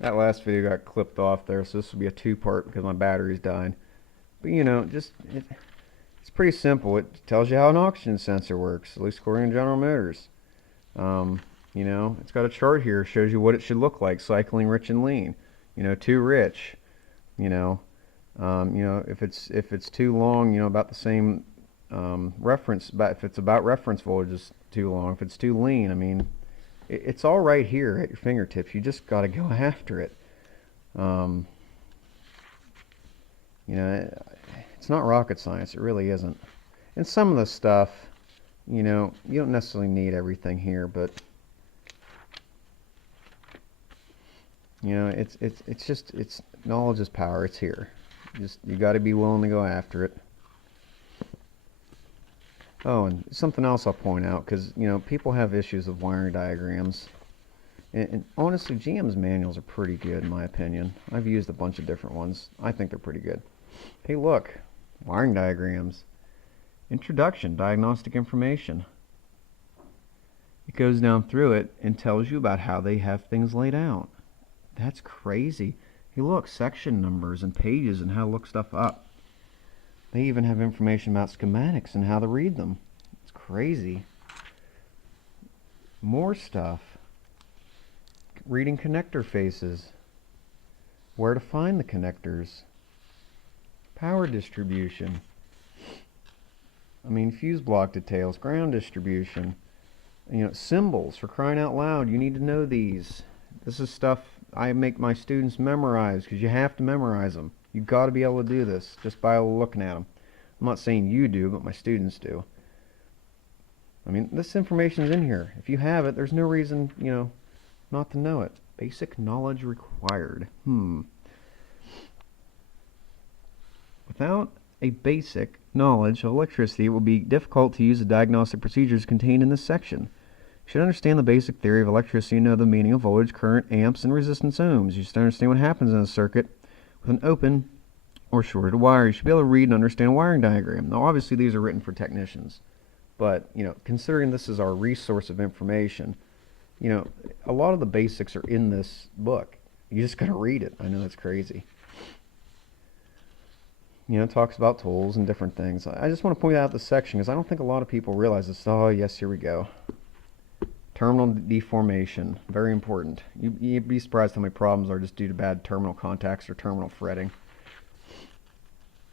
That last video got clipped off there, so this will be a two-part because my battery's dying. But you know, it's pretty simple. It tells you how an oxygen sensor works, at least according to General Motors. Um, you know, it's got a chart here, shows you what it should look like, cycling rich and lean. You know, too rich. You know, if it's too long, you know, about the same reference. But if it's about reference voltage, it's too long. If it's too lean, I mean, it's all right here at your fingertips. You just got to go after it. Um, you know, it's not rocket science. It really isn't. And some of the stuff, you know, you don't necessarily need everything here, but you know, it's knowledge is power. It's here. You got to be willing to go after it. Oh, and something else I'll point out, because you know, people have issues with wiring diagrams. And honestly, GM's manuals are pretty good in my opinion. I've used a bunch of different ones. I think they're pretty good. Hey, look, wiring diagrams. Introduction, diagnostic information. It goes down through it and tells you about how they have things laid out. That's crazy. Hey, look, section numbers and pages and how to look stuff up. They even have information about schematics and how to read them. It's crazy. More stuff. Reading connector faces. Where to find the connectors. Power distribution. I mean, fuse block details, ground distribution. You know, symbols, for crying out loud. You need to know these. This is stuff I make my students memorize, because you have to memorize them. You've got to be able to do this just by looking at them. I'm not saying you do, but my students do. I mean, this information's in here. If you have it, there's no reason, you know, not to know it. Basic knowledge required. Without a basic knowledge of electricity, it will be difficult to use the diagnostic procedures contained in this section. You should understand the basic theory of electricity and know the meaning of voltage, current, amps, and resistance ohms. You should understand what happens in a circuit with an open or shorted wire. You should be able to read and understand a wiring diagram. Now, obviously, these are written for technicians, but you know, considering this is our resource of information, you know, a lot of the basics are in this book. You just gotta read it. I know that's crazy. You know, it talks about tools and different things. I just want to point out this section because I don't think a lot of people realize this. Oh, yes, here we go. Terminal deformation, very important. You'd be surprised how many problems are just due to bad terminal contacts or terminal fretting.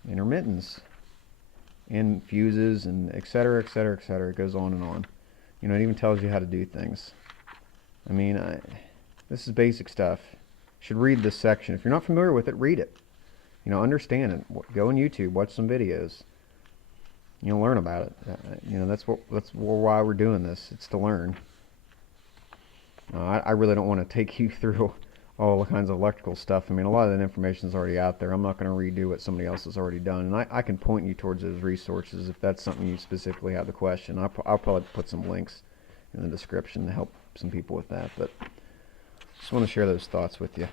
Intermittence, and fuses, and etc., etc., etc. It goes on and on. You know, it even tells you how to do things. I mean, this is basic stuff. You should read this section. If you're not familiar with it, read it. You know, understand it. Go on YouTube, watch some videos. You know, learn about it. You know, that's why we're doing this. It's to learn. I really don't want to take you through all the kinds of electrical stuff. I mean, a lot of that information is already out there. I'm not going to redo what somebody else has already done. And I can point you towards those resources if that's something you specifically have the question. I'll probably put some links in the description to help some people with that. But just want to share those thoughts with you.